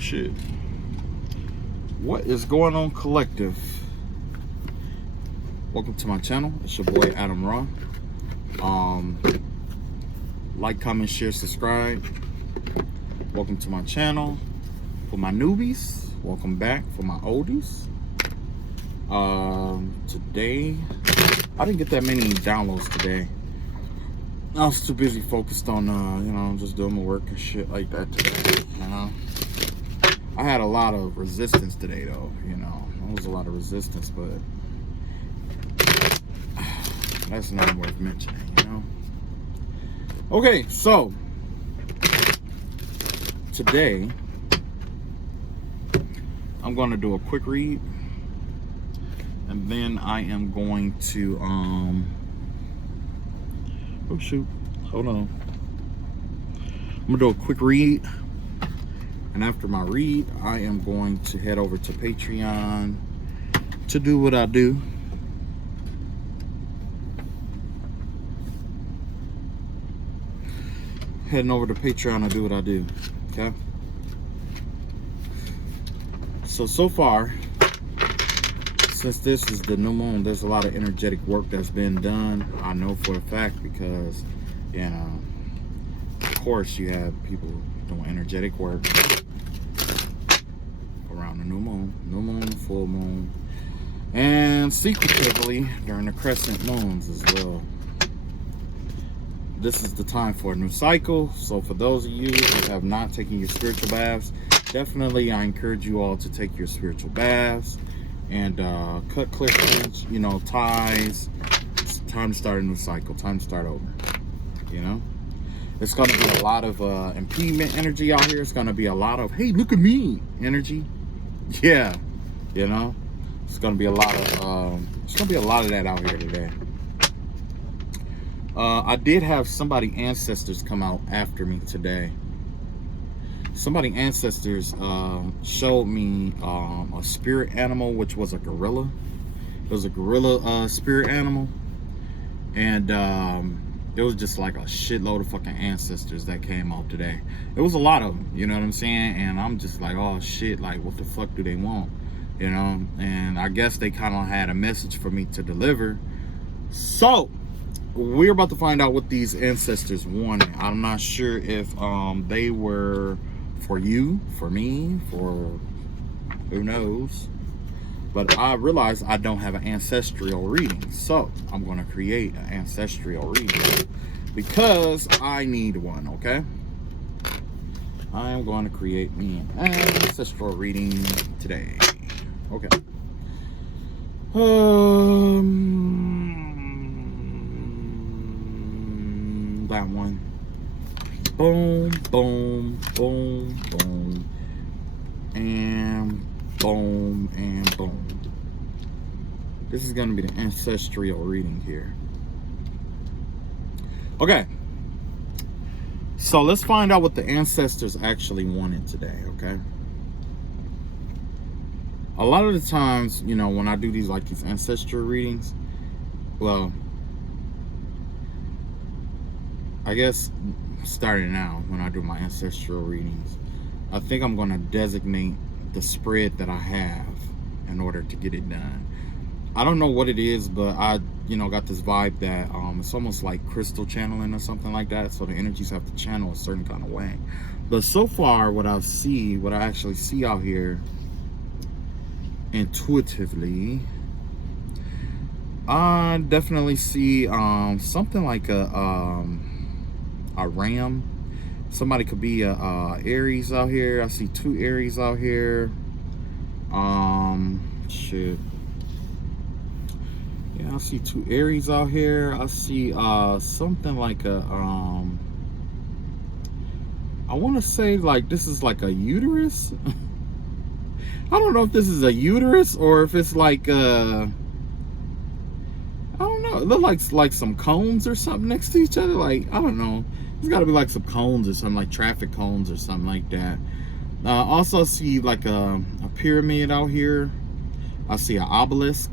shit. What is going on, collective? Welcome to my channel. It's your boy Adam Raw. Like, comment, share, subscribe. Welcome to my channel. For my newbies, welcome back. For my oldies, today I didn't get that many downloads today. I was too busy focused on just doing my work and shit like that today. I had a lot of resistance today, though. There was a lot of resistance, but that's not worth mentioning. Okay, so today I'm going to do a quick read, and then I am going to oh shoot, hold on. I'm gonna do a quick read, and after my read, I am going to head over to Patreon to do what I do. Heading over to Patreon to do what I do. Okay. So far, since this is the new moon, there's a lot of energetic work that's been done. I know for a fact because, of course, you have people doing energetic work around the new moon, full moon, and secretively during the crescent moons as well. This is the time for a new cycle. So for those of you who have not taken your spiritual baths, definitely I encourage you all to take your spiritual baths and cut clippings, ties. It's time to start a new cycle, time to start over. It's going to be a lot of impediment energy out here. It's going to be a lot of, hey, look at me energy. Yeah, it's going to be a lot of that out here today. I did have somebody ancestors come out after me today. Somebody ancestors showed me a spirit animal, which was a gorilla. It was a gorilla spirit animal, and it was just like a shitload of fucking ancestors that came out today. It was a lot of them, you know what I'm saying? And I'm just like, oh shit, like what the fuck do they want? And I guess they kind of had a message for me to deliver. So we're about to find out what these ancestors wanted. I'm not sure if they were for you, for me, for who knows. But I realized I don't have an ancestral reading, so I'm going to create an ancestral reading because I need one. Okay, I am going to create me an ancestral reading today. Okay. That one. Boom, boom, boom, boom, and boom, and boom. This is going to be the ancestral reading here. Okay. So let's find out what the ancestors actually wanted today, okay? A lot of the times, when I do these ancestral readings, well, I guess starting now, when I do my ancestral readings, I think I'm going to designate the spread that I have in order to get it done. I don't know what it is, but I got this vibe that it's almost like crystal channeling or something like that, so the energies have to channel a certain kind of way. But so far, what I actually see out here intuitively, I definitely see something like a ram. Somebody could be a Aries out here. I see two Aries out here. Shit. Yeah, I see two Aries out here. I see something like a I want to say like this is like a uterus. I don't know if this is a uterus or if it's like I don't know. It looks like some cones or something next to each other. Like, I don't know. There's got to be like some cones or something, like traffic cones or something like that. Also see like a pyramid out here. I see an obelisk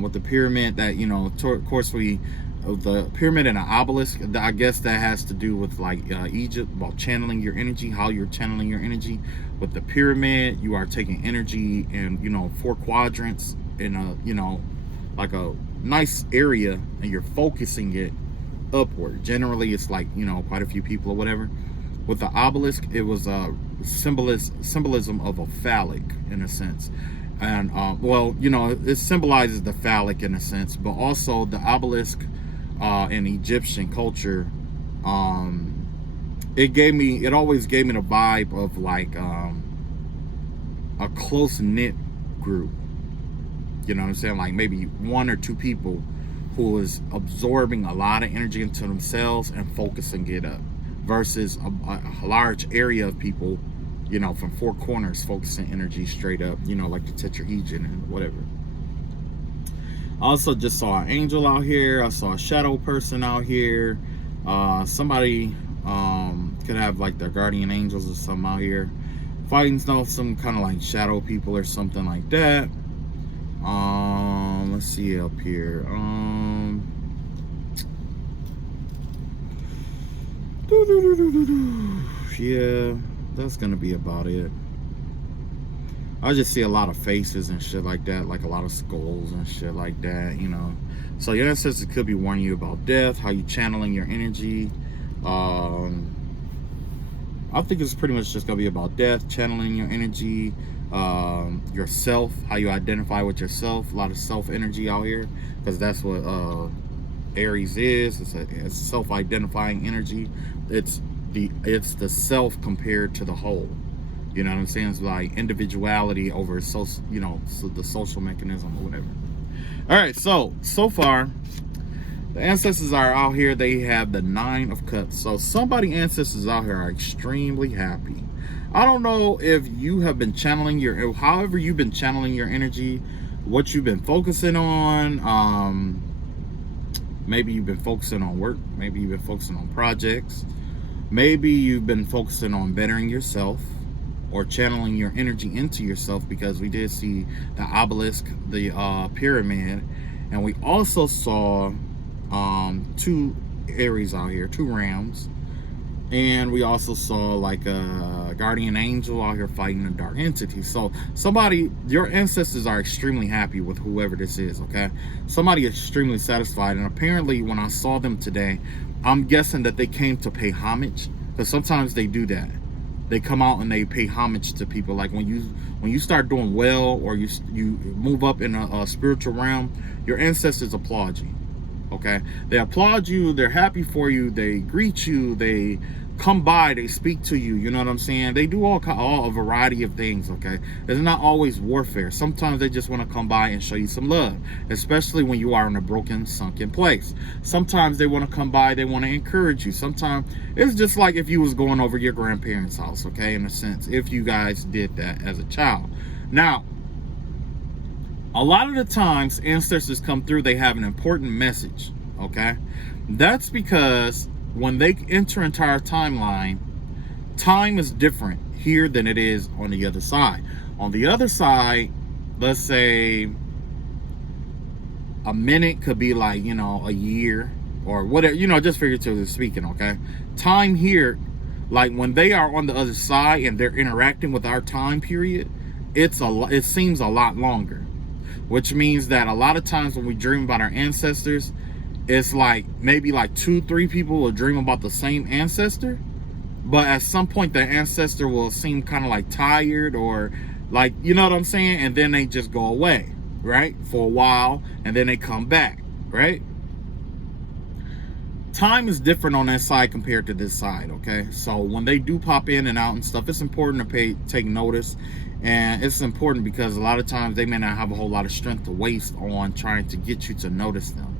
with the pyramid that, of course we the pyramid and an obelisk. I guess that has to do with like Egypt, about channeling your energy, how you're channeling your energy. With the pyramid, you are taking energy in, you know, 4 quadrants in a, you know, like a nice area, and you're focusing it upward. Generally, it's like, you know, quite a few people or whatever. With the obelisk, it was a symbolism of a phallic in a sense. And well, you know, it symbolizes the phallic in a sense, but also the obelisk in Egyptian culture, it always gave me the vibe of like a close-knit group. You know what I'm saying? Like maybe 1 or 2 people who is absorbing a lot of energy into themselves and focusing it up, versus a large area of people, you know, from 4 corners focusing energy straight up, you know, like the tetrahedron and whatever. I also just saw an angel out here. I saw a shadow person out here. Somebody could have like their guardian angels or something out here fighting some kind of like shadow people or something like that. Let's see up here. Yeah, that's gonna be about it. I just see a lot of faces and shit like that, like a lot of skulls and shit like that, you know. So your ancestors could be warning you about death, how you channeling your energy. I think it's pretty much just gonna be about death, channeling your energy, yourself, how you identify with yourself. A lot of self energy out here, because that's what Aries is. It's self-identifying energy. It's the self compared to the whole. You know what I'm saying? It's like individuality over social, you know, so the social mechanism or whatever. All right, so far the ancestors are out here. They have the 9 of Cups. So somebody ancestors out here are extremely happy. I don't know if you have been channeling however you've been channeling your energy, what you've been focusing on. Maybe you've been focusing on work. Maybe you've been focusing on projects. Maybe you've been focusing on bettering yourself or channeling your energy into yourself, because we did see the obelisk, the pyramid, and we also saw 2 Aries out here, 2 rams, and we also saw like a guardian angel out here fighting a dark entity. So your ancestors are extremely happy with whoever this is, okay? Somebody extremely satisfied, and apparently when I saw them today, I'm guessing that they came to pay homage, because sometimes they do that. They come out and they pay homage to people. Like when you start doing well, or you move up in a spiritual realm, your ancestors applaud you. Okay, they applaud you. They're happy for you. They greet you. They come by. They speak to you. You know what I'm saying? They do all a variety of things. Okay, it's not always warfare. Sometimes they just want to come by and show you some love, especially when you are in a broken, sunken place. Sometimes they want to come by. They want to encourage you. Sometimes it's just like if you was going over your grandparents' house. Okay, in a sense, if you guys did that as a child. Now, a lot of the times ancestors come through, they have an important message, okay? That's because when they enter into our timeline, time is different here than it is on the other side. On the other side, let's say a minute could be like, you know, a year or whatever, you know, just figuratively speaking, okay? Time here, like when they are on the other side and they're interacting with our time period, it seems a lot longer. Which means that a lot of times when we dream about our ancestors, it's like maybe like 2-3 people will dream about the same ancestor, but at some point the ancestor will seem kind of like tired, or like, you know what I'm saying? And then they just go away, right? For a while, and then they come back, right? Time is different on that side compared to this side, okay? So when they do pop in and out and stuff, it's important to take notice. And it's important because a lot of times they may not have a whole lot of strength to waste on trying to get you to notice them.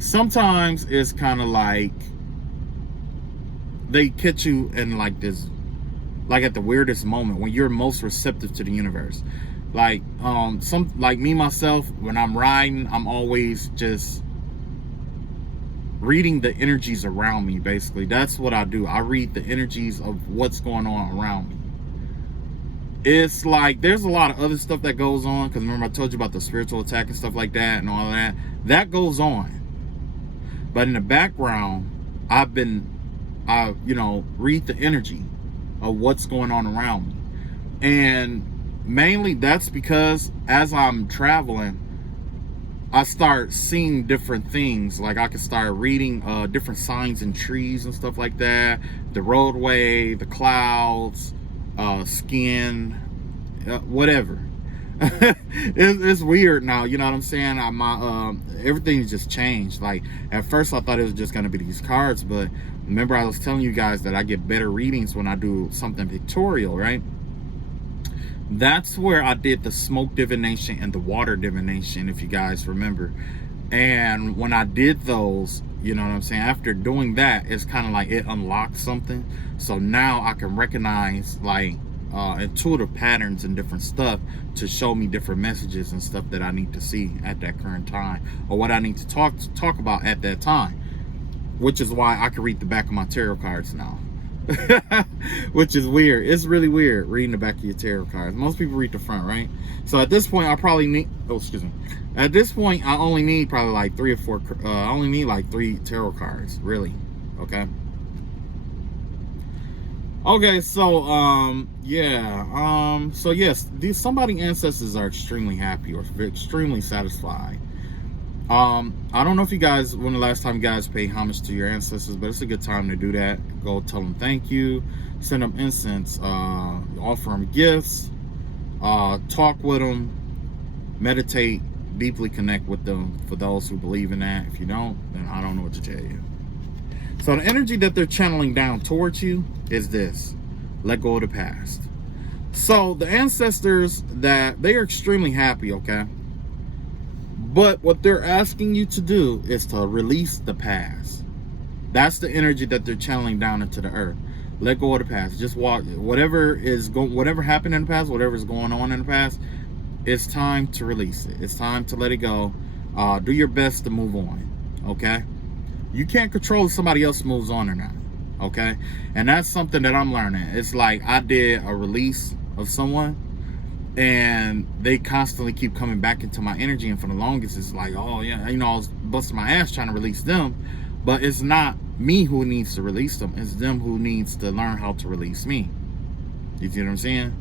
Sometimes it's kind of like they catch you in like this, like at the weirdest moment when you're most receptive to the universe. Like like me myself, when I'm riding, I'm always just reading the energies around me. Basically, that's what I do. I read the energies of what's going on around me. It's like there's a lot of other stuff that goes on, because remember I told you about the spiritual attack and stuff like that and all that. That goes on. But in the background, I read the energy of what's going on around me. And mainly that's because as I'm traveling, I start seeing different things. Like I can start reading different signs in trees and stuff like that. The roadway, the clouds, skin, whatever. It's weird now, you know what I'm saying? Everything's just changed. Like at first I thought it was just gonna be these cards, but remember I was telling you guys that I get better readings when I do something pictorial, right? That's where I did the smoke divination and the water divination, if you guys remember. And when I did those, you know what I'm saying, after doing that, it's kind of like it unlocked something. So now I can recognize like intuitive patterns and different stuff to show me different messages and stuff that I need to see at that current time, or what I need to talk about at that time, which is why I can read the back of my tarot cards now. Which is weird. It's really weird reading the back of your tarot cards. Most people read the front, right? So at this point I probably need, at this point I only need probably like 3 or 4 I only need like 3 tarot cards, really. Okay, so so yes, these somebody ancestors are extremely happy or extremely satisfied. I don't know if you guys, when the last time you guys pay homage to your ancestors, but it's a good time to do that. Go tell them thank you, send them incense, offer them gifts, talk with them, meditate, deeply connect with them, for those who believe in that. If you don't, then I don't know what to tell you. So the energy that they're channeling down towards you is this: let go of the past. So the ancestors, that they are extremely happy, okay? But what they're asking you to do is to release the past. That's the energy that they're channeling down into the earth. Let go of the past. Just walk. Whatever happened in the past, whatever is going on in the past, it's time to release it. It's time to let it go. Do your best to move on. Okay? You can't control if somebody else moves on or not. Okay? And that's something that I'm learning. It's like I did a release of someone, and they constantly keep coming back into my energy, and for the longest it's like, oh yeah, you know, I was busting my ass trying to release them, but it's not me who needs to release them, it's them who needs to learn how to release me. You see what I'm saying?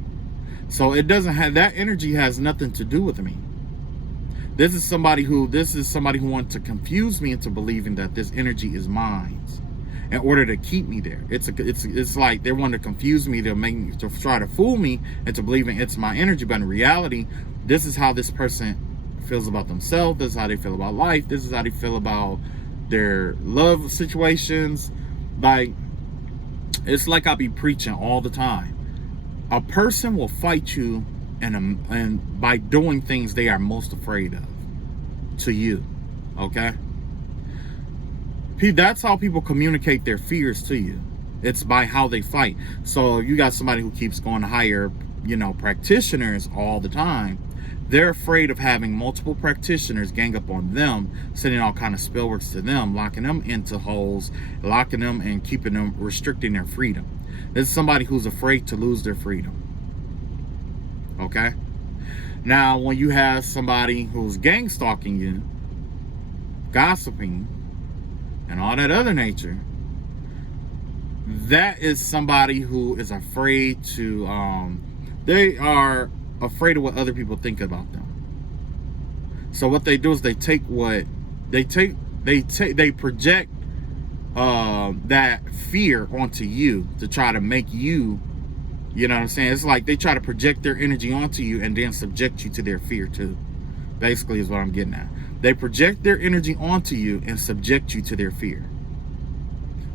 So it doesn't have, that energy has nothing to do with me. This is somebody who wants to confuse me into believing that this energy is mine in order to keep me there. It's like they want to confuse me, to try to fool me into believing it's my energy, but in reality, this is how this person feels about themselves. This is how they feel about life. This is how they feel about their love situations. Like, it's like I be preaching all the time. A person will fight you and by doing things they are most afraid of to you. Okay? That's how people communicate their fears to you. It's by how they fight. So you got somebody who keeps going to hire, practitioners all the time. They're afraid of having multiple practitioners gang up on them, sending all kind of spell works to them, locking them into holes, locking them and keeping them, restricting their freedom. This is somebody who's afraid to lose their freedom. Okay? Now, when you have somebody who's gang stalking you, gossiping, and all that other nature, that is somebody who is afraid to, they are afraid of what other people think about them. So what they do is they project that fear onto you to try to make you, you know what I'm saying? It's like they try to project their energy onto you and then subject you to their fear too. Basically is what I'm getting at. They project their energy onto you and subject you to their fear.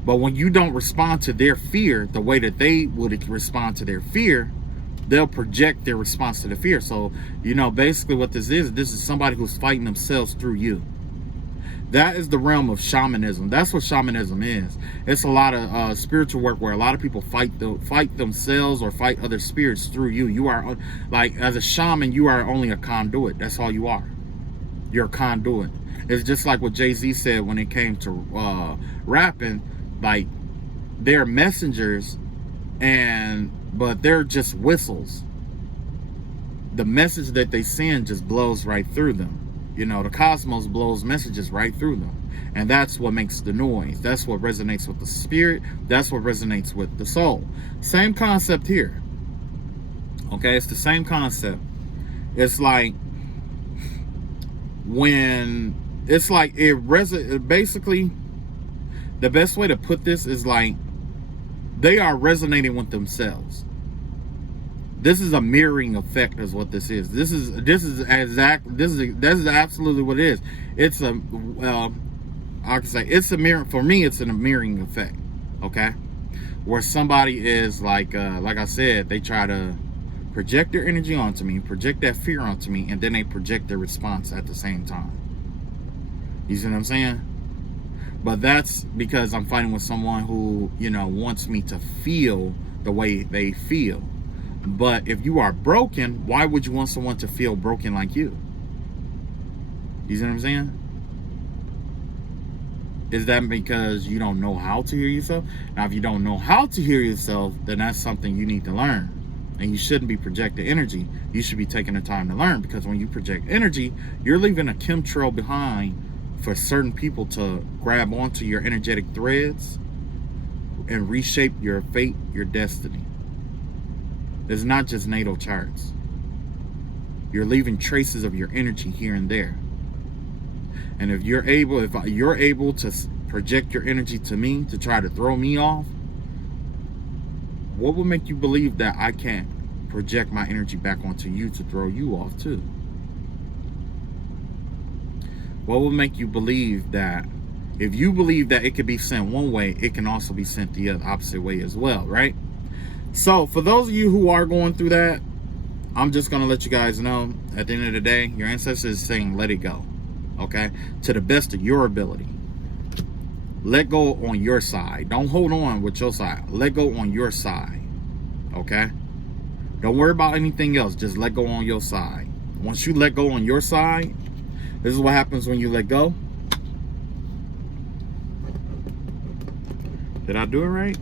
But when you don't respond to their fear the way that they would respond to their fear, they'll project their response to the fear. So, basically what this is somebody who's fighting themselves through you. That is the realm of shamanism. That's what shamanism is. It's a lot of spiritual work where a lot of people fight themselves or fight other spirits through you. You are, like, as a shaman, you are only a conduit. That's all you are. You're a conduit. It's just like what Jay-Z said when it came to rapping. Like, they're messengers, but they're just whistles. The message that they send just blows right through them. The cosmos blows messages right through them. And that's what makes the noise. That's what resonates with the spirit. That's what resonates with the soul. Same concept here. Okay, it's the same concept. It's like when it's like basically, the best way to put this is like they are resonating with themselves. This is a mirroring effect, is what this is. This is absolutely what it is. It's a I can say it's a mirror. For me, it's a mirroring effect. Okay, where somebody is like I said, they try to project their energy onto me, project that fear onto me, and then they project their response at the same time. You see what I'm saying? But that's because I'm fighting with someone who, wants me to feel the way they feel. But if you are broken, why would you want someone to feel broken like you? You see what I'm saying? Is that because you don't know how to hear yourself? Now, if you don't know how to hear yourself, then that's something you need to learn. And you shouldn't be projecting energy. You should be taking the time to learn, because when you project energy, you're leaving a chemtrail behind for certain people to grab onto your energetic threads and reshape your fate, your destiny. It's not just natal charts. You're leaving traces of your energy here and there. And if you're able to project your energy to me to try to throw me off, what would make you believe that I can't project my energy back onto you to throw you off too? What will make you believe that if you believe that it could be sent one way, it can also be sent the opposite way as well, right? So for those of you who are going through that, I'm just going to let you guys know, at the end of the day, your ancestors is saying, let it go, okay? To the best of your ability. Let go on your side. Don't hold on with your side. Let go on your side, okay? Don't worry about anything else. Just let go on your side. Once you let go on your side, this is what happens when you let go. Did I do it right?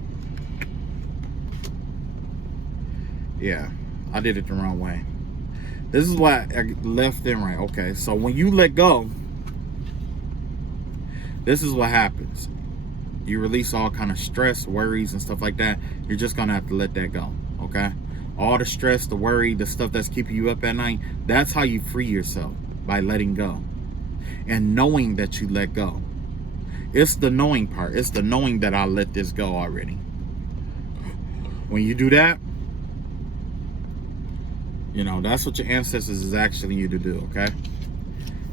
Yeah, I did it the wrong way. This is why I left and right. Okay, so when you let go, this is what happens. You release all kind of stress, worries, and stuff like that. You're just gonna have to let that go, okay? All the stress, the worry, the stuff that's keeping you up at night, that's how you free yourself, by letting go. And knowing that you let go. It's the knowing part. It's the knowing that I let this go already. When you do that, that's what your ancestors is asking you to do, okay?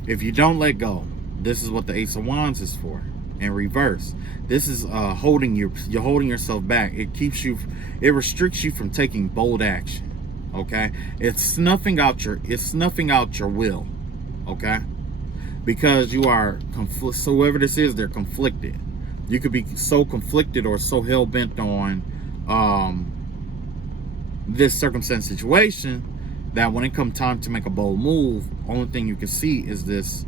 If you don't let go, this is what the Ace of Wands is for. In reverse, this is you're holding yourself back. It restricts you from taking bold action, okay? It's snuffing out your will, okay? Because you are so whoever this is, they're conflicted. You could be so conflicted or so hell-bent on this circumstance situation that when it comes time to make a bold move, only thing you can see is this,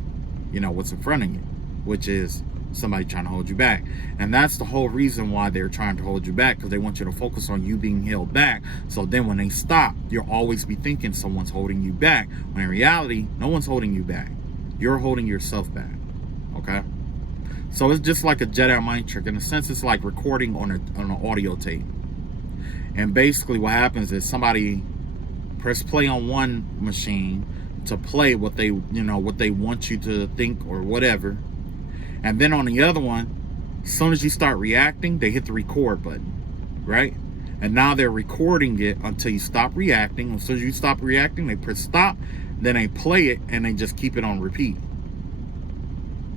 what's in front of you, which is somebody trying to hold you back. And that's the whole reason why they're trying to hold you back, because they want you to focus on you being held back. So then when they stop, you'll always be thinking someone's holding you back, when in reality, no one's holding you back. You're holding yourself back, okay? So it's just like a Jedi mind trick. In a sense, it's like recording on an audio tape. And basically what happens is somebody press play on one machine to play what they want you to think or whatever. And then on the other one, as soon as you start reacting, they hit the record button, right? And now they're recording it until you stop reacting. As soon as you stop reacting, they press stop, then they play it, and they just keep it on repeat.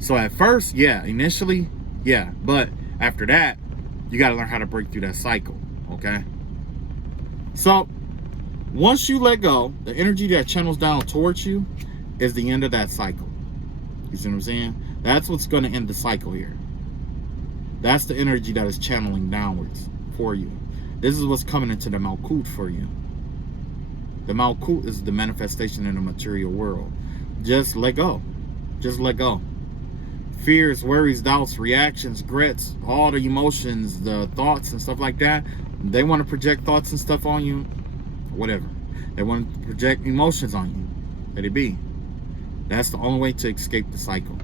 So at first, yeah, initially, yeah. But after that, you got to learn how to break through that cycle, okay? So once you let go, the energy that channels down towards you is the end of that cycle. You see what I'm saying? That's what's going to end the cycle here. That's the energy that is channeling downwards for you. This is what's coming into the Malkut for you. The Malkut is the manifestation in the material world. Just let go. Just let go. Fears, worries, doubts, reactions, regrets, all the emotions, the thoughts and stuff like that. They want to project thoughts and stuff on you. Whatever. They want to project emotions on you. Let it be. That's the only way to escape the cycle.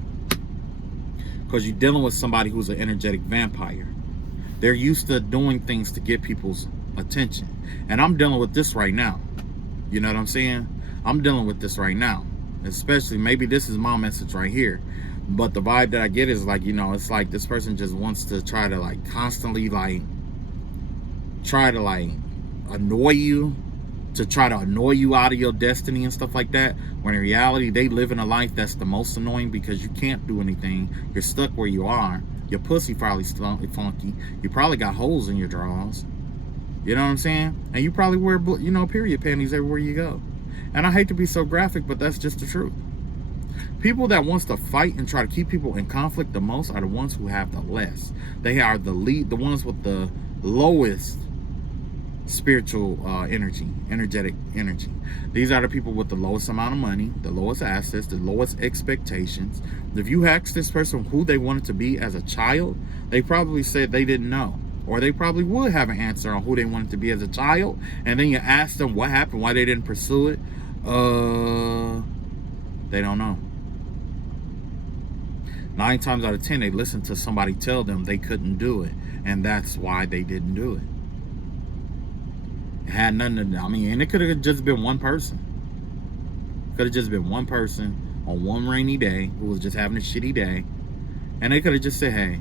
because you're dealing with somebody who's an energetic vampire. They're used to doing things to get people's attention. And I'm dealing with this right now. You know what I'm saying? I'm dealing with this right now. Especially, maybe this is my message right here. But the vibe that I get is like, you know, it's like this person just wants to try to like constantly like try to like annoy you, to try to annoy you out of your destiny and stuff like that, when in reality they live in a life that's the most annoying, because you can't do anything. You're stuck where you are. Your pussy probably funky. You probably got holes in your drawers. You know what I'm saying? And you probably wear, you know, period panties everywhere you go. And I hate to be so graphic, but that's just the truth. People that wants to fight and try to keep people in conflict the most are the ones who have the less. They are the ones with the lowest spiritual energetic energy. These are the people with the lowest amount of money, the lowest assets, the lowest expectations. If you ask this person who they wanted to be as a child, they probably said they didn't know, or they probably would have an answer on who they wanted to be as a child, and then you ask them what happened, why they didn't pursue it. They don't know. 9 times out of 10 they listen to somebody tell them they couldn't do it, and that's why they didn't do it. It had nothing to do. I mean, and it could have just been one person. Could have just been one person on one rainy day who was just having a shitty day. And they could have just said, hey,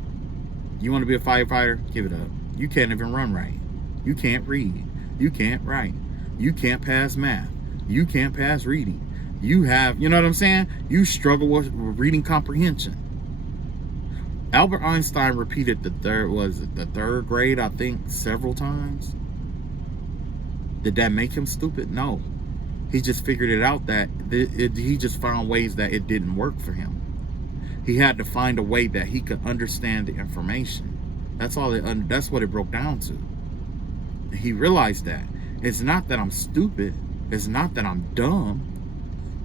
you want to be a firefighter? Give it up. You can't even run right. You can't read. You can't write. You can't pass math. You can't pass reading. You have, you know what I'm saying? You struggle with reading comprehension. Albert Einstein repeated the third grade, I think, several times. Did that make him stupid? No. He just figured it out that he just found ways that it didn't work for him. He had to find a way that he could understand the information. That's all. That's what it broke down to. And he realized that it's not that I'm stupid. It's not that I'm dumb,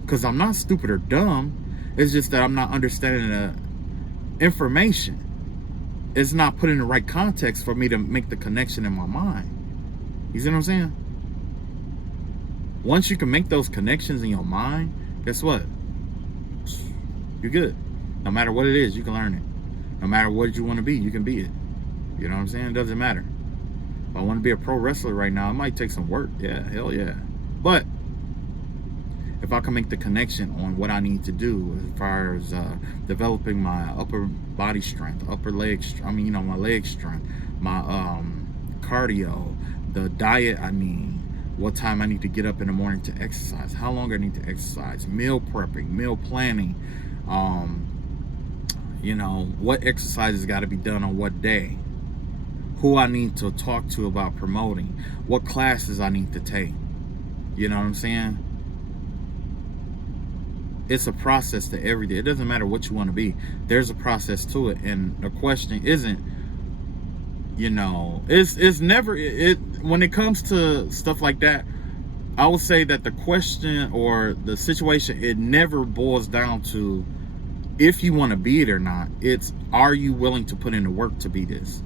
because I'm not stupid or dumb. It's just that I'm not understanding the information. It's not put in the right context for me to make the connection in my mind. You see what I'm saying? Once you can make those connections in your mind, guess what? You're good. No matter what it is, you can learn it. No matter what you want to be, you can be it. You know what I'm saying? It doesn't matter. If I want to be a pro wrestler right now, it might take some work. Yeah, hell yeah. But if I can make the connection on what I need to do as far as developing my upper body strength, my leg strength, my cardio, the diet I need, what time I need to get up in the morning to exercise, how long I need to exercise, meal prepping, meal planning, you know, what exercises got to be done on what day, who I need to talk to about promoting, what classes I need to take. You know what I'm saying? It's a process to everything. It doesn't matter what you want to be. There's a process to it. And the question isn't, you know, it's never, when it comes to stuff like that, I would say that the question or the situation, it never boils down to if you want to be it or not. It's, are you willing to put in the work to be this?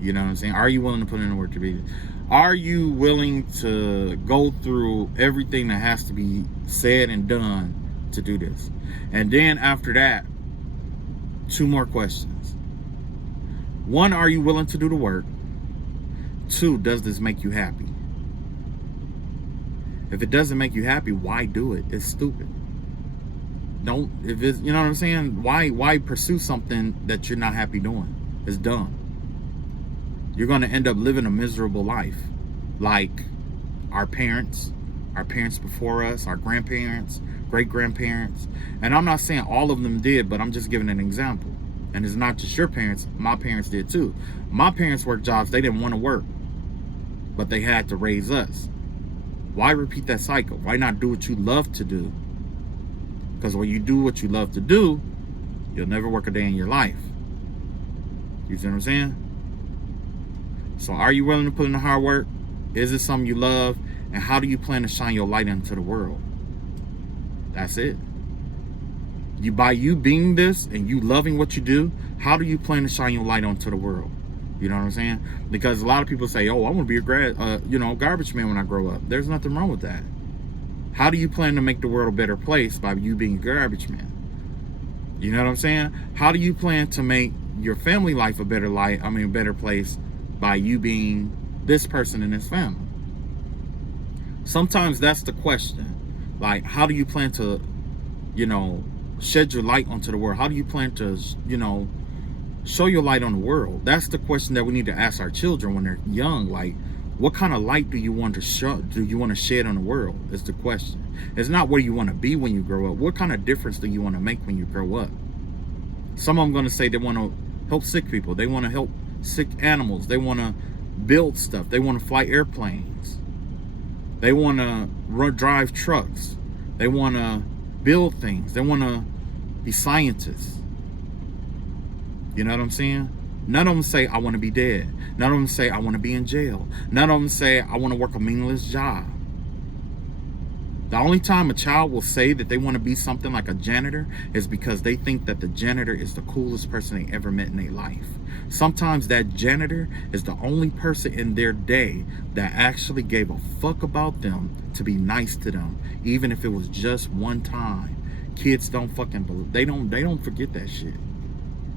You know what I'm saying? Are you willing to put in the work to be this? Are you willing to go through everything that has to be said and done to do this? And then after that, 2 more questions. 1, are you willing to do the work? 2, does this make you happy? If it doesn't make you happy, why do it? It's stupid. Don't, if it's, you know what I'm saying? Why pursue something that you're not happy doing? It's dumb. You're going to end up living a miserable life, like our parents before us, our grandparents, great-grandparents. And I'm not saying all of them did, but I'm just giving an example. And it's not just your parents. My parents did too. My parents worked jobs they didn't want to work, but they had to raise us. Why repeat that cycle? Why not do what you love to do? Because when you do what you love to do, you'll never work a day in your life. You see what I'm saying? So are you willing to put in the hard work? Is it something you love? And how do you plan to shine your light into the world? That's it. By you being this and you loving what you do, how do you plan to shine your light onto the world? You know what I'm saying? Because a lot of people say, oh, I want to be a garbage man when I grow up. There's nothing wrong with that. How do you plan to make the world a better place by you being a garbage man? You know what I'm saying? How do you plan to make your family life a better life? I mean, a better place by you being this person in this family? Sometimes that's the question. Like, how do you plan to, you know, shed your light onto the world? How do you plan to, you know, show your light on the world? That's the question that we need to ask our children when they're young. Like, what kind of light do you want to show? Do you want to shed on the world? Is the question. It's not where you want to be when you grow up. What kind of difference do you want to make when you grow up? Some of them going to say they want to help sick people. They want to help sick animals. They want to build stuff. They want to fly airplanes. They want to drive trucks. They want to build things. They want to be scientists. You know what I'm saying? None of them say, I want to be dead. None of them say, I want to be in jail. None of them say, I want to work a meaningless job. The only time a child will say that they want to be something like a janitor is because they think that the janitor is the coolest person they ever met in their life. Sometimes that janitor is the only person in their day that actually gave a fuck about them to be nice to them, even if it was just one time. Kids don't fucking believe. They don't forget that shit.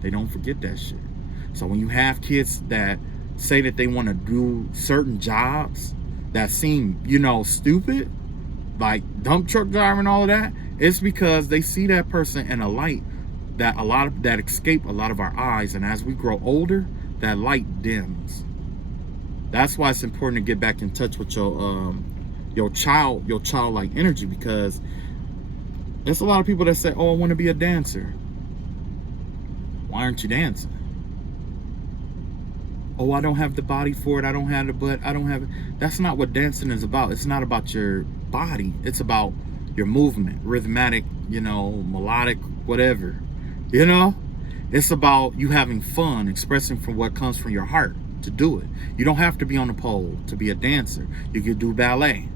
They don't forget that shit. So when you have kids that say that they want to do certain jobs that seem, you know, stupid, like dump truck driver and all of that, it's because they see that person in a light that escape a lot of our eyes, and as we grow older, that light dims. That's why it's important to get back in touch with your childlike energy, because there's a lot of people that say, oh, I want to be a dancer. Why aren't you dancing? Oh, I don't have the body for it. I don't have the butt. I don't have it. That's not what dancing is about. It's not about your body. It's about your movement, rhythmic, you know, melodic, whatever. You know, it's about you having fun, expressing from what comes from your heart to do it. You don't have to be on the pole to be a dancer. You could do ballet.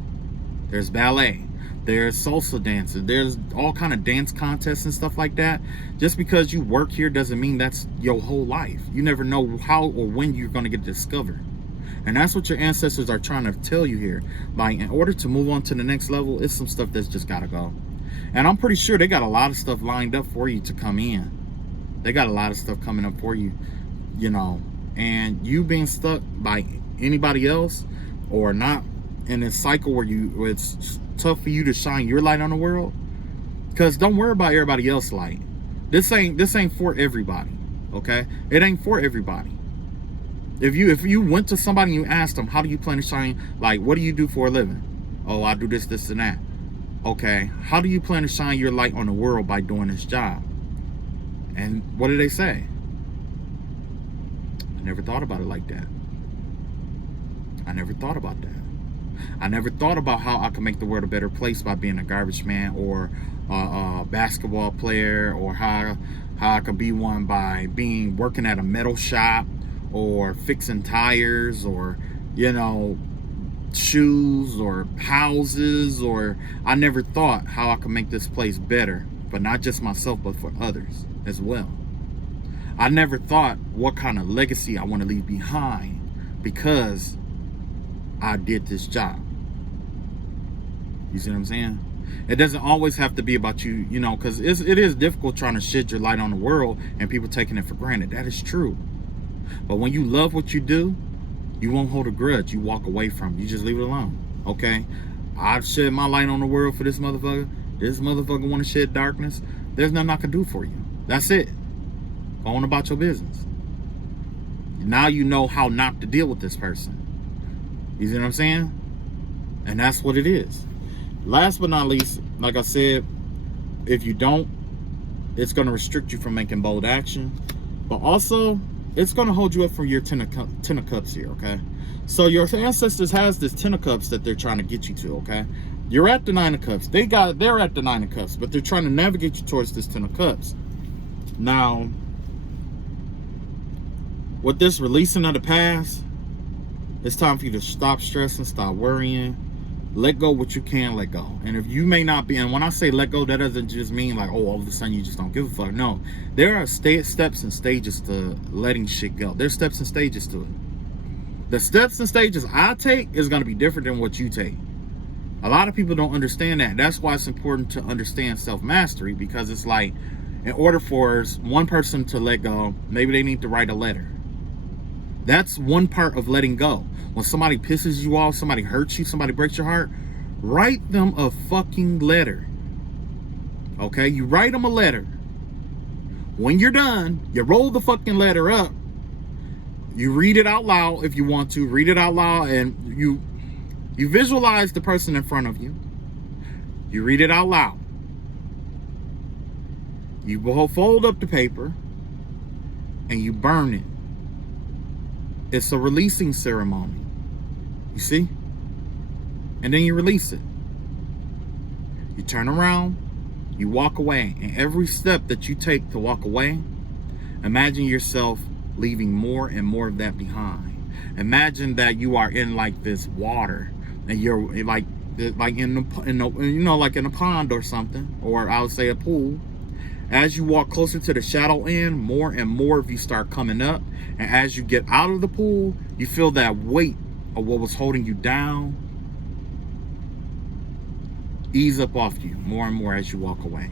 There's ballet. There's salsa dancing. There's all kind of dance contests and stuff like that. Just because you work here doesn't mean that's your whole life. You never know how or when you're going to get discovered. And that's what your ancestors are trying to tell you here. Like, in order to move on to the next level, it's some stuff that's just got to go. And I'm pretty sure they got a lot of stuff lined up for you to come in. They got a lot of stuff coming up for you, you know. And you being stuck by anybody else or not in this cycle where it's tough for you to shine your light on the world, because don't worry about everybody else's light. This ain't for everybody, okay? It ain't for everybody. If you went to somebody and you asked them, how do you plan to shine, like, what do you do for a living? Oh, I do this, this, and that. Okay, how do you plan to shine your light on the world by doing this job? And what do they say? I never thought about it like that. I never thought about that. I never thought about how I could make the world a better place by being a garbage man or a basketball player, or how I could be one by working at a metal shop or fixing tires, or, you know, shoes or houses. Or I never thought how I could make this place better, but not just myself, but for others as well. I never thought what kind of legacy I want to leave behind because I did this job. You see what I'm saying? It doesn't always have to be about you, you know, because it is difficult trying to shed your light on the world and people taking it for granted. That is true. But when you love what you do, you won't hold a grudge. You walk away from it. You just leave it alone. Okay? I've shed my light on the world for this motherfucker. This motherfucker want to shed darkness. There's nothing I can do for you. That's it. Go on about your business. Now you know how not to deal with this person. You see what I'm saying? And that's what it is. Last but not least, like I said, if you don't, it's going to restrict you from making bold action. But also, it's going to hold you up from your 10 of cups here, okay? So your ancestors has this 10 of cups that they're trying to get you to, okay? You're at the 9 of cups. They're at the 9 of cups, but they're trying to navigate you towards this 10 of cups. Now, with this releasing of the past, it's time for you to stop stressing, stop worrying, let go what you can let go. And if you may not be, and when I say let go, that doesn't just mean like, oh, all of a sudden you just don't give a fuck. No, there are steps and stages to letting shit go. There's steps and stages to it. The steps and stages I take is going to be different than what you take. A lot of people don't understand that. That's why it's important to understand self-mastery, because it's like, In order for one person to let go, maybe they need to write a letter. That's one part of letting go. When somebody pisses you off, somebody hurts you, somebody breaks your heart, write them a fucking letter. Okay? You write them a letter. When you're done, you roll the fucking letter up. You read it out loud if you want to. Read it out loud, and you visualize the person in front of you. You read it out loud. You fold up the paper and you burn it. It's a releasing ceremony. You see? And then you release it. You turn around, you walk away. And every step that you take to walk away, imagine yourself leaving more and more of that behind. Imagine that you are in like this water, and you're like in a pond or something, or I would say a pool. As you walk closer to the shadow end, more and more of you start coming up. And as you get out of the pool, you feel that weight of what was holding you down ease up off you more and more as you walk away.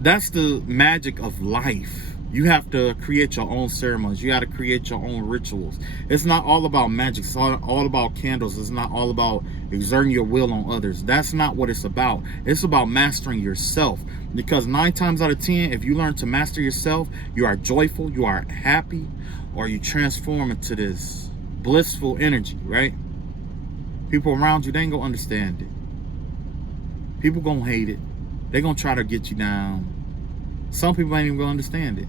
That's the magic of life. You have to create your own ceremonies. You got to create your own rituals. It's not all about magic. It's all about candles. It's not all about exerting your will on others. That's not what it's about. It's about mastering yourself. Because 9 times out of 10, if you learn to master yourself, you are joyful, you are happy, or you transform into this blissful energy, right? People around you, they ain't gonna understand it. People gonna hate it. They gonna try to get you down. Some people ain't even gonna understand it.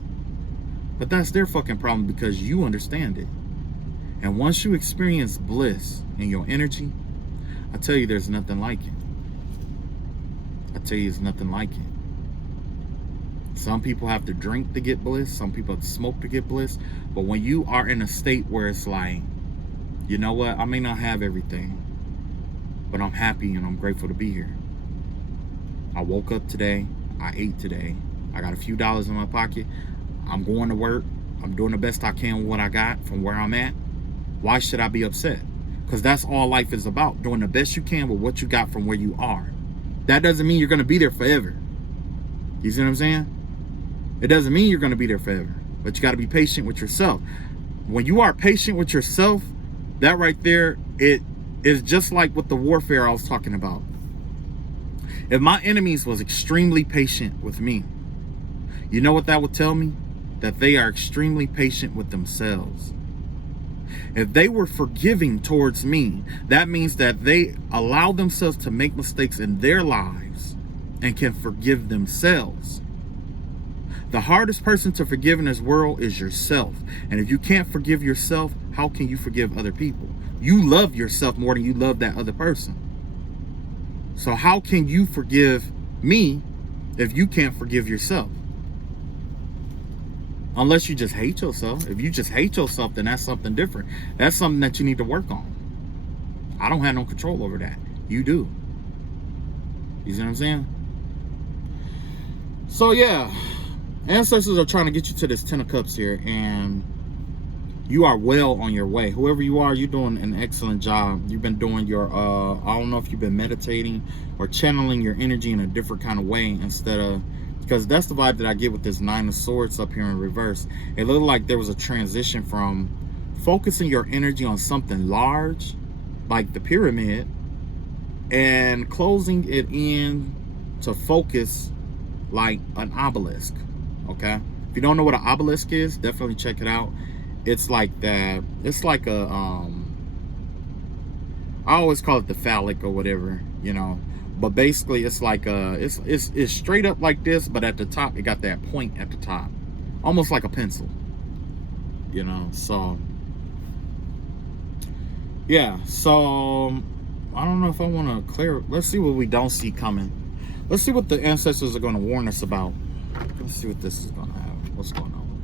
But that's their fucking problem, because you understand it. And once you experience bliss in your energy, I tell you, there's nothing like it. I tell you, there's nothing like it. Some people have to drink to get bliss. Some people have to smoke to get bliss. But when you are in a state where it's like, you know what, I may not have everything, but I'm happy and I'm grateful to be here. I woke up today. I ate today. I got a few dollars in my pocket. I'm going to work. I'm doing the best I can with what I got from where I'm at. Why should I be upset? Because that's all life is about. Doing the best you can with what you got from where you are. That doesn't mean you're going to be there forever. You see what I'm saying? It doesn't mean you're going to be there forever. But you got to be patient with yourself. When you are patient with yourself, that right there, it is just like with the warfare I was talking about. If my enemies was extremely patient with me, you know what that would tell me? That they are extremely patient with themselves. If they were forgiving towards me, that means that they allow themselves to make mistakes in their lives and can forgive themselves. The hardest person to forgive in this world is yourself. And if you can't forgive yourself, how can you forgive other people? You love yourself more than you love that other person. So how can you forgive me if you can't forgive yourself? Unless you just hate yourself. If you just hate yourself, then that's something different. That's something that you need to work on. I don't have no control over that. You do. You see what I'm saying? So yeah, ancestors are trying to get you to this 10 of Cups here, and you are well on your way. Whoever you are, you're doing an excellent job. You've been doing your, I don't know if you've been meditating or channeling your energy in a different kind of way instead of, because that's the vibe that I get with this 9 of Swords up here in reverse. It looked like there was a transition from focusing your energy on something large, like the pyramid, and closing it in to focus like an obelisk, okay? If you don't know what an obelisk is, definitely check it out. It's like that, it's like a, I always call it the phallic or whatever, you know. But basically, it's like it's straight up like this, but at the top, it got that point at the top, almost like a pencil, you know. So yeah, so I don't know if I want to clear. Let's see what we don't see coming. Let's see what the ancestors are going to warn us about. Let's see what this is going to have. What's going on with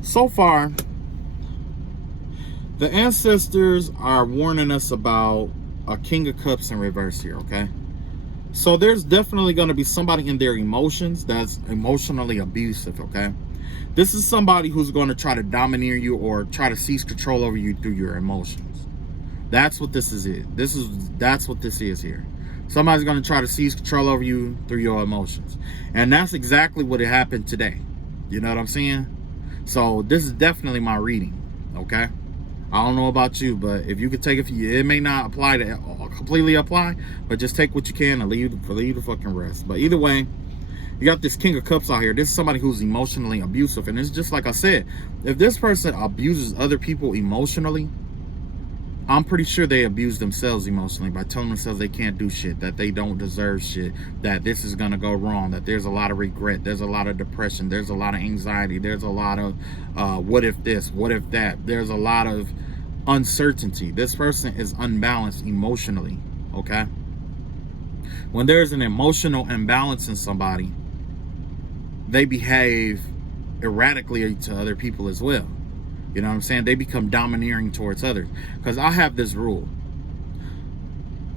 this? So far, the ancestors are warning us about a King of Cups in reverse here, okay? So there's definitely going to be somebody in their emotions that's emotionally abusive, okay? This is somebody who's going to try to domineer you or try to seize control over you through your emotions. That's what this is. That's what this is here. Somebody's going to try to seize control over you through your emotions. And that's exactly what happened today. You know what I'm saying? So this is definitely my reading, okay? I don't know about you, but if you could take it may not apply to completely apply, but just take what you can and leave the fucking rest. But either way, you got this King of Cups out here. This is somebody who's emotionally abusive. And it's just like I said, if this person abuses other people emotionally, I'm pretty sure they abuse themselves emotionally by telling themselves they can't do shit, that they don't deserve shit, that this is going to go wrong, that there's a lot of regret, there's a lot of depression, there's a lot of anxiety, there's a lot of what if this, what if that, there's a lot of uncertainty. This person is unbalanced emotionally, okay? When there's an emotional imbalance in somebody, they behave erratically to other people as well. You know what I'm saying? They become domineering towards others. Because I have this rule.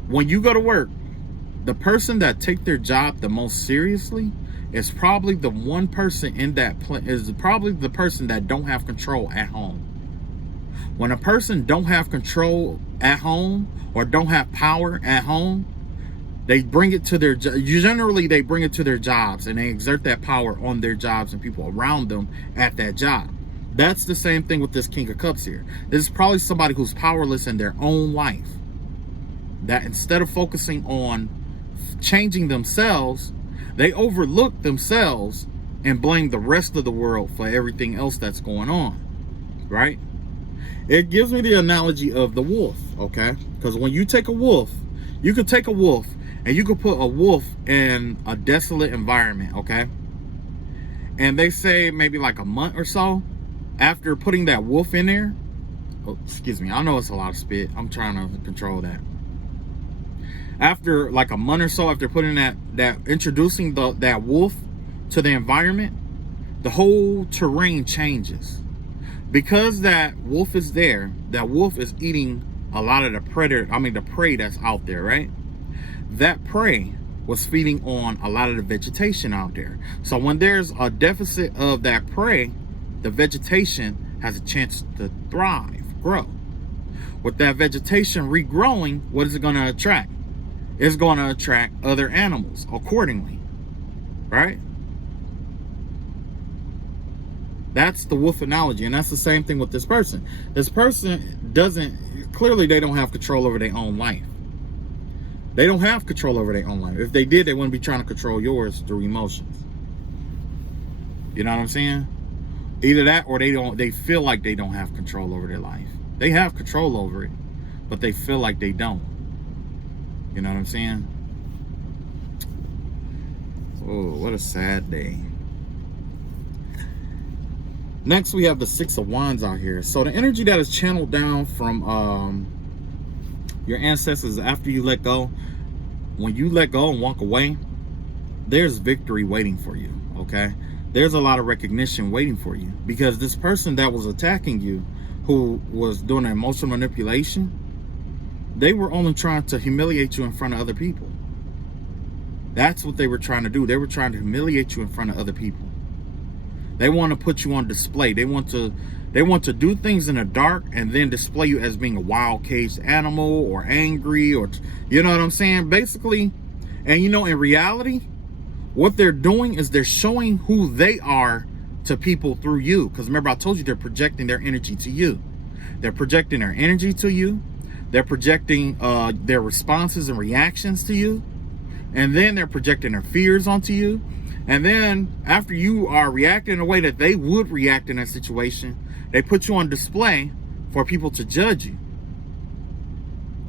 When you go to work, the person that take their job the most seriously is probably the one person in that is probably the person that don't have control at home. When a person don't have control at home or don't have power at home, they bring it to their generally they bring it to their jobs, and they exert that power on their jobs and people around them at that job. That's the same thing with this King of Cups here. This is probably somebody who's powerless in their own life, that instead of focusing on changing themselves, they overlook themselves and blame the rest of the world for everything else that's going on, right? It gives me the analogy of the wolf, okay? Because when you take a wolf, you could take a wolf and you could put a wolf in a desolate environment, okay? And they say maybe like a month or so after putting that wolf in there, oh, excuse me, I know it's a lot of spit. I'm trying to control that. After like a month or so after putting introducing that wolf to the environment, the whole terrain changes. Because that wolf is there, that wolf is eating a lot of the prey that's out there, right? That prey was feeding on a lot of the vegetation out there. So when there's a deficit of that prey, the vegetation has a chance to thrive, grow. With that vegetation regrowing, what is it going to attract? It's going to attract other animals accordingly, right? That's the wolf analogy, and that's the same thing with this person. This person clearly they don't have control over their own life. They don't have control over their own life. If they did, they wouldn't be trying to control yours through emotions. You know what I'm saying? Either that or they feel like they don't have control over their life. They have control over it, but they feel like they don't. You know what I'm saying? Oh, what a sad day. Next, we have the Six of Wands out here. So the energy that is channeled down from your ancestors after you let go, when you let go and walk away, there's victory waiting for you, okay? There's a lot of recognition waiting for you, because this person that was attacking you, who was doing emotional manipulation, they were only trying to humiliate you in front of other people. That's what they were trying to do. They were trying to humiliate you in front of other people. They want to put you on display. They want to do things in the dark and then display you as being a wild caged animal or angry, or, you know what I'm saying? Basically, and you know, in reality, what they're doing is they're showing who they are to people through you. Because remember, I told you they're projecting their energy to you. They're projecting their energy to you. They're projecting their responses and reactions to you. And then they're projecting their fears onto you. And then after you are reacting in a way that they would react in that situation, they put you on display for people to judge you.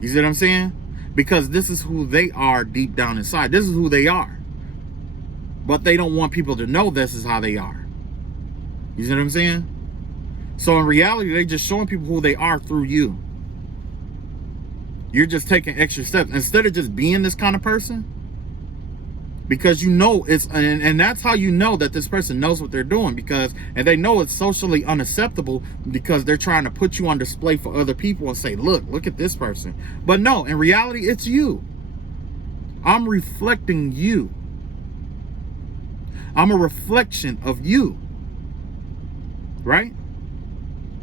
You see what I'm saying? Because this is who they are deep down inside. This is who they are. But they don't want people to know this is how they are. You see what I'm saying? So in reality, they're just showing people who they are through you. You're just taking extra steps. Instead of just being this kind of person, because you know it's, and that's how you know that this person knows what they're doing, and they know it's socially unacceptable, because they're trying to put you on display for other people and say, look at this person. But no, in reality, it's you. I'm reflecting you. I'm a reflection of you, right?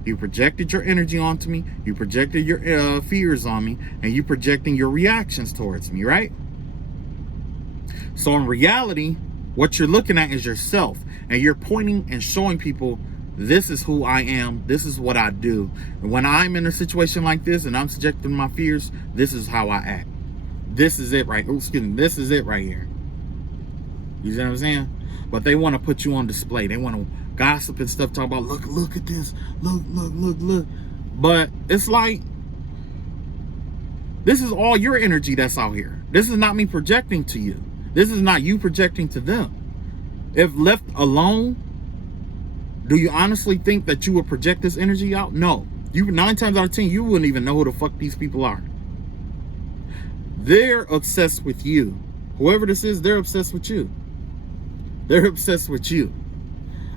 You projected your energy onto me. You projected your fears on me, and you projecting your reactions towards me, right? So in reality, what you're looking at is yourself, and you're pointing and showing people, this is who I am, this is what I do. And when I'm in a situation like this and I'm subjected to my fears, this is how I act. This is it right, excuse me, this is it right here. You see what I'm saying? But they want to put you on display. They want to gossip and stuff, talk about, look at this, look. But it's like, this is all your energy that's out here. This is not me projecting to you. This is not you projecting to them. If left alone, do you honestly think that you would project this energy out? No. 9 times out of 10, you wouldn't even know who the fuck these people are. They're obsessed with you. Whoever this is, they're obsessed with you. They're obsessed with you.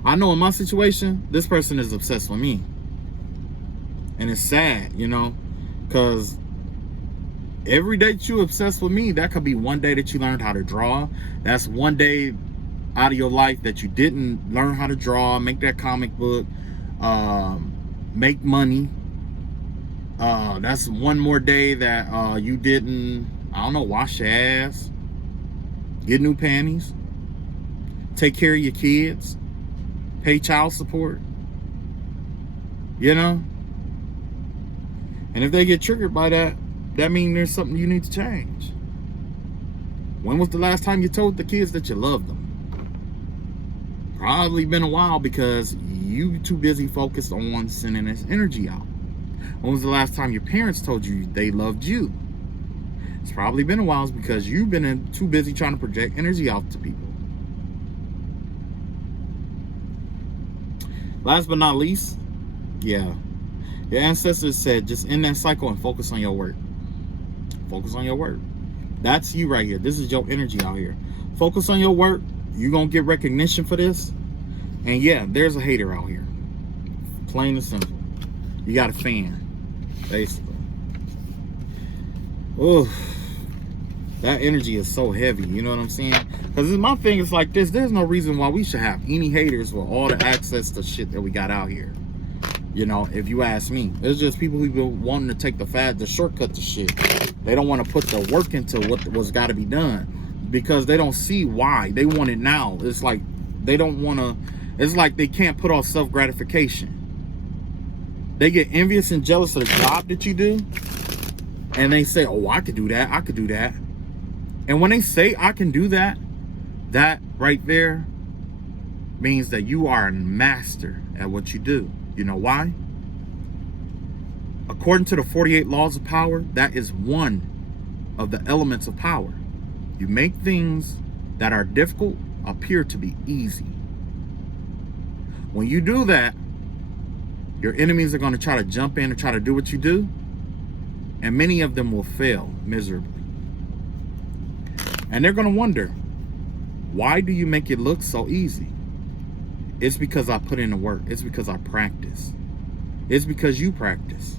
I know in my situation, this person is obsessed with me. And it's sad, you know, because every day that you're obsessed with me, that could be one day that you learned how to draw. That's one day out of your life that you didn't learn how to draw, make that comic book, make money. That's one more day that you didn't, I don't know, wash your ass, get new panties, take care of your kids, pay child support, you know? And if they get triggered by that, that means there's something you need to change. When was the last time you told the kids that you loved them? Probably been a while, because you too busy focused on sending this energy out. When was the last time your parents told you they loved you? It's probably been a while, because you've been too busy trying to project energy out to people. Last but not least, yeah, your ancestors said just end that cycle and focus on your work. Focus on your work. That's you right here. This is your energy out here. Focus on your work. You're going to get recognition for this. And yeah, there's a hater out here. Plain and simple. You got a fan, basically. Oh, that energy is so heavy. You know what I'm saying? Because my thing is like this. There's no reason why we should have any haters with all the access to shit that we got out here. You know, if you ask me, it's just people who been wanting to take the shortcut to shit. They don't want to put the work into what's got to be done, because they don't see why. They want it now. It's like they don't want to. It's like they can't put off self-gratification. They get envious and jealous of the job that you do, and they say, "Oh, I could do that. I could do that." And when they say, "I can do that," that right there means that you are a master at what you do. You know why? According to the 48 laws of power, that is one of the elements of power. You make things that are difficult appear to be easy. When you do that, your enemies are going to try to jump in and try to do what you do, and many of them will fail miserably. And they're going to wonder, why do you make it look so easy? It's because I put in the work. It's because I practice. It's because you practice.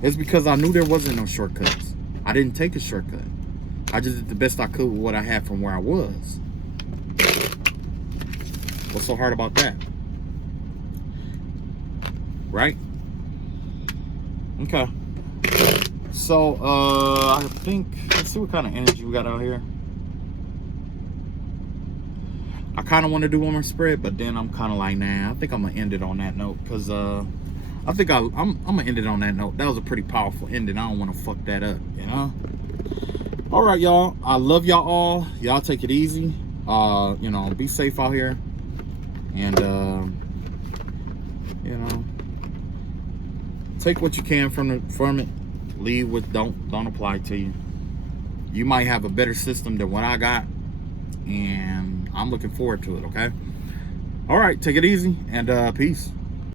It's because I knew there wasn't no shortcuts. I didn't take a shortcut. I just did the best I could with what I had from where I was. What's so hard about that? Right? Okay. So, I think, let's see what kind of energy we got out here. I kind of want to do one more spread, but then I'm kind of like, nah, I think I'm going to end it on that note, because I think I'm going to end it on that note. That was a pretty powerful ending. I don't want to fuck that up, you know? All right, y'all. I love y'all all. Y'all take it easy. You know, be safe out here. And, you know, take what you can from it. Leave what don't apply to you. You might have a better system than what I got, and I'm looking forward to it, okay? All right, take it easy, and peace.